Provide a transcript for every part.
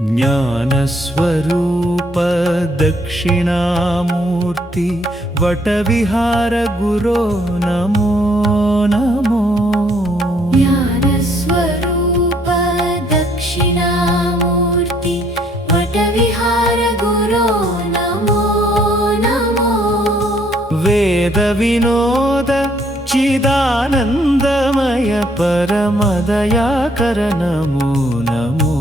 ज्ञानस्वरूप दक्षिणामूर्ति वटविहार गुरो नमो नमो। ज्ञानस्वरूप दक्षिणामूर्ति वटविहार गुरो नमो नमो। वेदविनोद चिदानन्दमय परमदयाकर नमो नमो।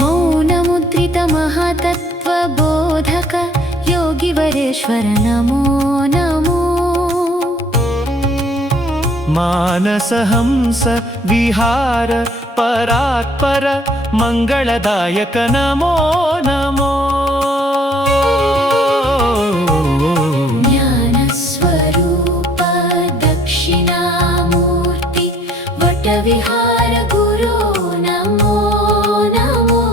मौनमुद्रित महातत्त्वबोधक योगिवरेश्वर नमो नमो। मानसहंस विहार परात्पर मङ्गलदायक नमो नमो। ज्ञानस्वरूप दक्षिणामूर्ति वटविहार गुरो नमो नमो।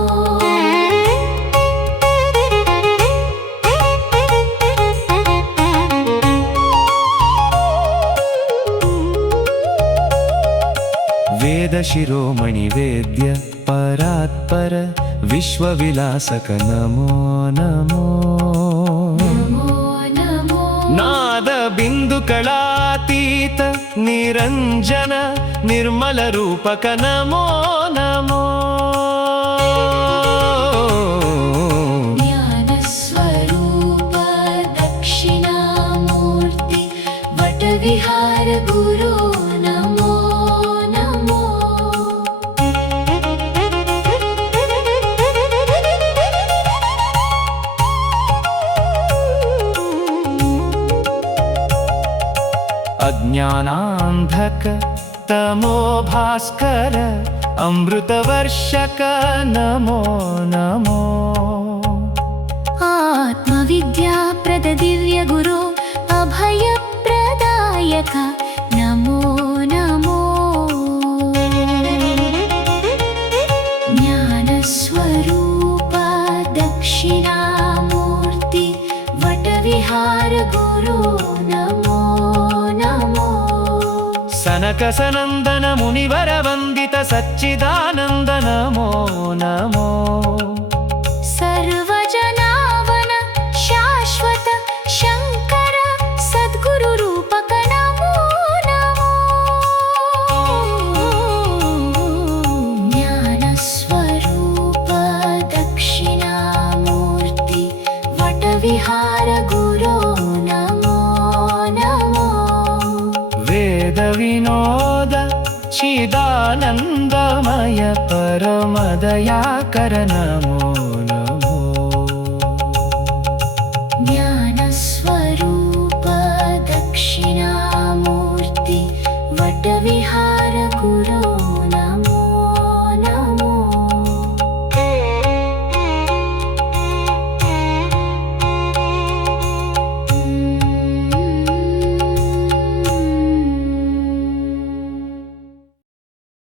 वेदशिरोमणि वेद्य परात्पर विश्वविलासक नमो नमो। नाद बिन्दुकलातीत निरञ्जन निर्मल रूपक नमो नमो। ज्ञानस्वरूप दक्षिणामूर्ति वटविहार गुरो नमो नमो। अज्ञानान्धक तमो भास्कर अमृतवर्षक नमो नमो। आत्मविद्याप्रद दिव्य गुरो अभयप्रदायक नमो नमो। ज्ञानस्वरूप दक्षिणामूर्ति वटविहार गुरो नमो नमो। सनक सनन्दन मुनिवर वन्दित सच्चिदानन्द नमो नमो। सर्वजनावन शाश्वत शङ्कर सद्गुरु रूपक नमो नमो। ज्ञानस्वरूप दक्षिणामूर्ति वटविहार गुरो नमो नमो। वेदविनोद चिदानन्दमय परमदयाकर नमो नमो।